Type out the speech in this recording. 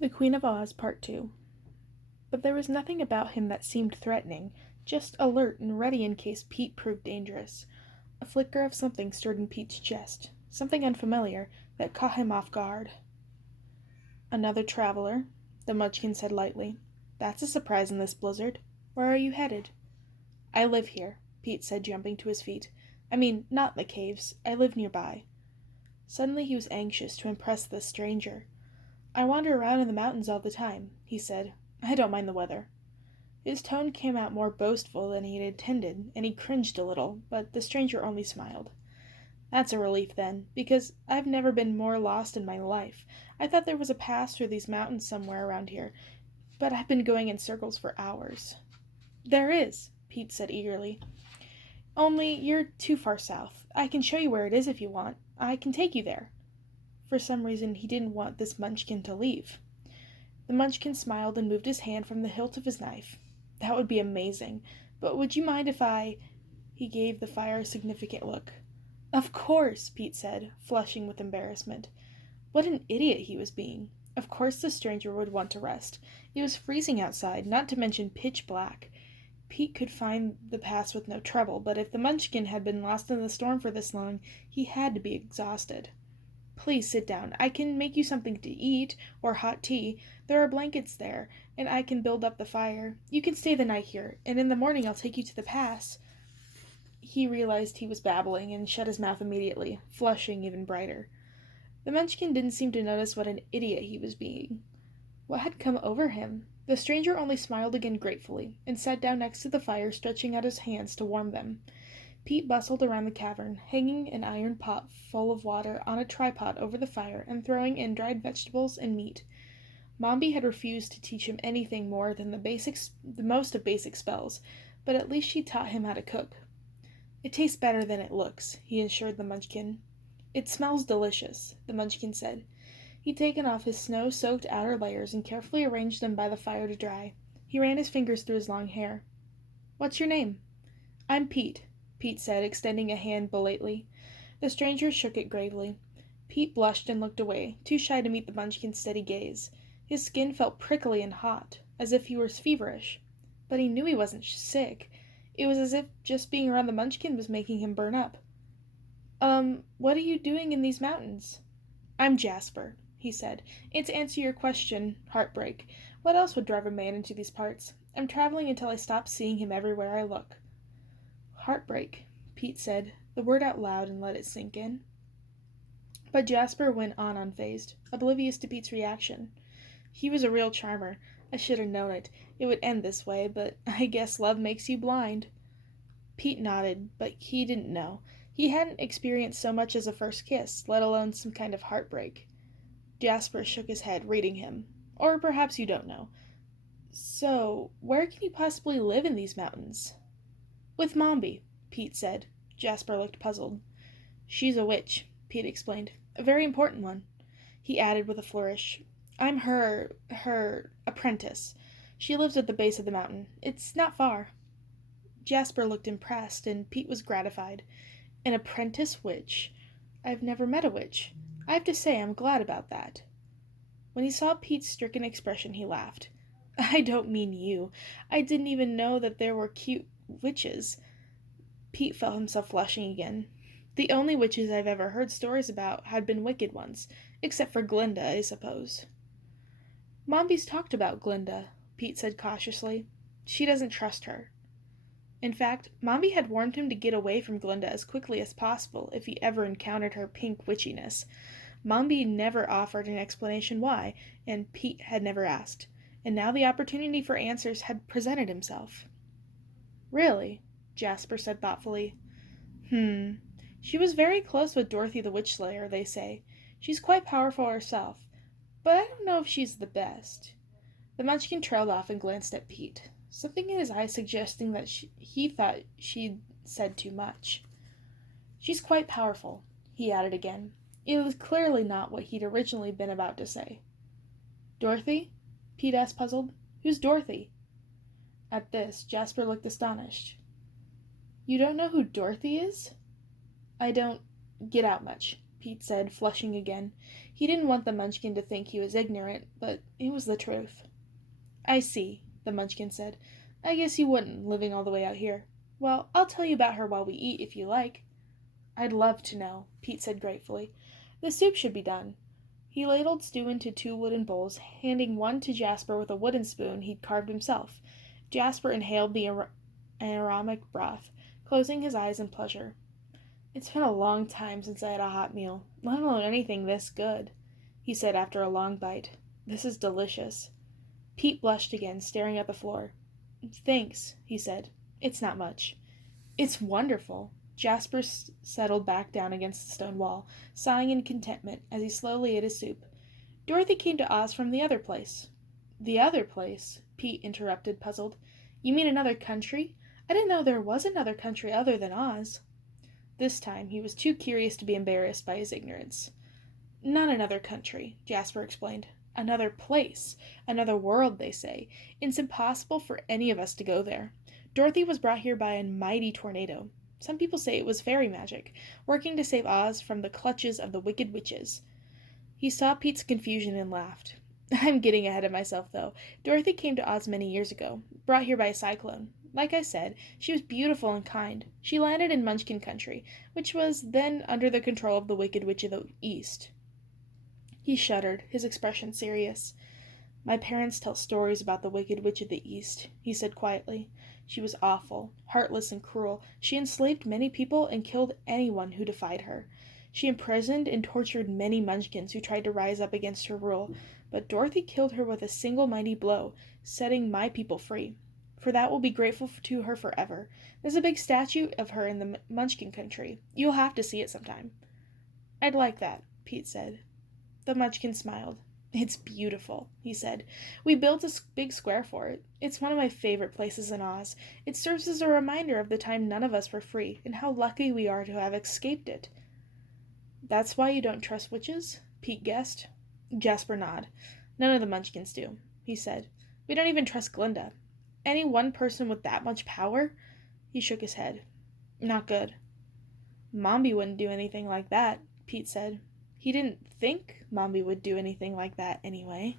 The Queen of Oz, Part 2. But there was nothing about him that seemed threatening, just alert and ready in case Pete proved dangerous. A flicker of something stirred in Pete's chest, something unfamiliar that caught him off guard. "Another traveler," the Munchkin said lightly. "That's a surprise in this blizzard. Where are you headed?" "I live here," Pete said, jumping to his feet. "I mean, not in the caves. I live nearby." Suddenly he was anxious to impress this stranger. "I wander around in the mountains all the time," he said. "I don't mind the weather." His tone came out more boastful than he had intended, and he cringed a little, but the stranger only smiled. "That's a relief, then, because I've never been more lost in my life. I thought there was a pass through these mountains somewhere around here, but I've been going in circles for hours." "There is," Pete said eagerly. "Only you're too far south. I can show you where it is if you want. I can take you there." For some reason he didn't want this Munchkin to leave. The Munchkin smiled and moved his hand from the hilt of his knife. "That would be amazing. But would you mind if I—" He gave the fire a significant look. "Of course," Pete said, flushing with embarrassment. What an idiot he was being. Of course the stranger would want to rest. It was freezing outside, not to mention pitch black. Pete could find the pass with no trouble, but if the Munchkin had been lost in the storm for this long, he had to be exhausted. "Please sit down. I can make you something to eat, or hot tea. There are blankets there, and I can build up the fire. You can stay the night here, and in the morning I'll take you to the pass." He realized he was babbling and shut his mouth immediately, flushing even brighter. The Munchkin didn't seem to notice what an idiot he was being. What had come over him? The stranger only smiled again gratefully, and sat down next to the fire, stretching out his hands to warm them. Pete bustled around the cavern, hanging an iron pot full of water on a tripod over the fire and throwing in dried vegetables and meat. Mombi had refused to teach him anything more than the most of basic spells, but at least she taught him how to cook. "It tastes better than it looks," he assured the Munchkin. "It smells delicious," the Munchkin said. He'd taken off his snow-soaked outer layers and carefully arranged them by the fire to dry. He ran his fingers through his long hair. "What's your name?" "I'm Pete," Pete said, extending a hand belatedly. The stranger shook it gravely. Pete blushed and looked away, too shy to meet the Munchkin's steady gaze. His skin felt prickly and hot, as if he were feverish. But he knew he wasn't sick. It was as if just being around the Munchkin was making him burn up. What are you doing in these mountains?" "I'm Jasper," he said. "And to answer your question, Heartbreak, what else would drive a man into these parts? I'm traveling until I stop seeing him everywhere I look." "Heartbreak," Pete said, the word out loud, and let it sink in. But Jasper went on unfazed, oblivious to Pete's reaction. "He was a real charmer. I should have known it. It would end this way, but I guess love makes you blind." Pete nodded, but he didn't know. He hadn't experienced so much as a first kiss, let alone some kind of heartbreak. Jasper shook his head, reading him. "Or perhaps you don't know. So, where can you possibly live in these mountains?" "With Mombi," Pete said. Jasper looked puzzled. "She's a witch," Pete explained. "A very important one." He added with a flourish, "I'm her apprentice. She lives at the base of the mountain. It's not far." Jasper looked impressed, and Pete was gratified. An apprentice witch. I've never met a witch. I have to say I'm glad about that. When he saw Pete's stricken expression, he laughed. "I don't mean you. I didn't even know that there were cute witches." Pete felt himself flushing again. The only witches I've ever heard stories about had been wicked ones, except for Glinda, I suppose. "Mombi's talked about Glinda," Pete said cautiously. "She doesn't trust her." In fact, Mombi had warned him to get away from Glinda as quickly as possible if he ever encountered her pink witchiness. Mombi never offered an explanation why, and Pete had never asked, and now the opportunity for answers had presented himself. "Really?" Jasper said thoughtfully. She was very close with Dorothy the Witch Slayer, they say. She's quite powerful herself, but I don't know if she's the best." The Munchkin trailed off and glanced at Pete, something in his eyes suggesting that he thought she'd said too much. "She's quite powerful," he added again. It was clearly not what he'd originally been about to say. "Dorothy?" Pete asked, puzzled. "Who's Dorothy?" At this, Jasper looked astonished. "You don't know who Dorothy is?" "I don't get out much," Pete said, flushing again. He didn't want the Munchkin to think he was ignorant, but it was the truth. "I see," the Munchkin said. "I guess you wouldn't, living all the way out here. Well, I'll tell you about her while we eat, if you like." "I'd love to know," Pete said gratefully. "The soup should be done." He ladled stew into 2 wooden bowls, handing one to Jasper with a wooden spoon he'd carved himself. Jasper inhaled the aromatic broth, closing his eyes in pleasure. "It's been a long time since I had a hot meal, let alone anything this good," he said after a long bite. "This is delicious." Pete blushed again, staring at the floor. "Thanks," he said. "It's not much." "It's wonderful." Jasper settled back down against the stone wall, sighing in contentment as he slowly ate his soup. "Dorothy came to Oz from the other place." "The other place?" Pete interrupted, puzzled. "You mean another country? I didn't know there was another country other than Oz." This time he was too curious to be embarrassed by his ignorance. "Not another country," Jasper explained. "Another place. Another world, they say. It's impossible for any of us to go there. Dorothy was brought here by a mighty tornado. Some people say it was fairy magic, working to save Oz from the clutches of the wicked witches." He saw Pete's confusion and laughed. "I'm getting ahead of myself, though. Dorothy came to Oz many years ago, brought here by a cyclone. Like I said, she was beautiful and kind. She landed in Munchkin Country, which was then under the control of the Wicked Witch of the East." He shuddered, his expression serious. "My parents tell stories about the Wicked Witch of the East," he said quietly. "She was awful, heartless and cruel. She enslaved many people and killed anyone who defied her. She imprisoned and tortured many Munchkins who tried to rise up against her rule, but Dorothy killed her with a single mighty blow, setting my people free. For that we'll be grateful to her forever. There's a big statue of her in the Munchkin Country. You'll have to see it sometime." "I'd like that," Pete said. The Munchkin smiled. "It's beautiful," he said. "We built a big square for it. It's one of my favorite places in Oz. It serves as a reminder of the time none of us were free, and how lucky we are to have escaped it." "That's why you don't trust witches?" Pete guessed. Jasper nodded. "None of the Munchkins do," he said. "We don't even trust Glinda. Any one person with that much power?" He shook his head. "Not good." "Mombi wouldn't do anything like that," Pete said. He didn't think Mombi would do anything like that, anyway.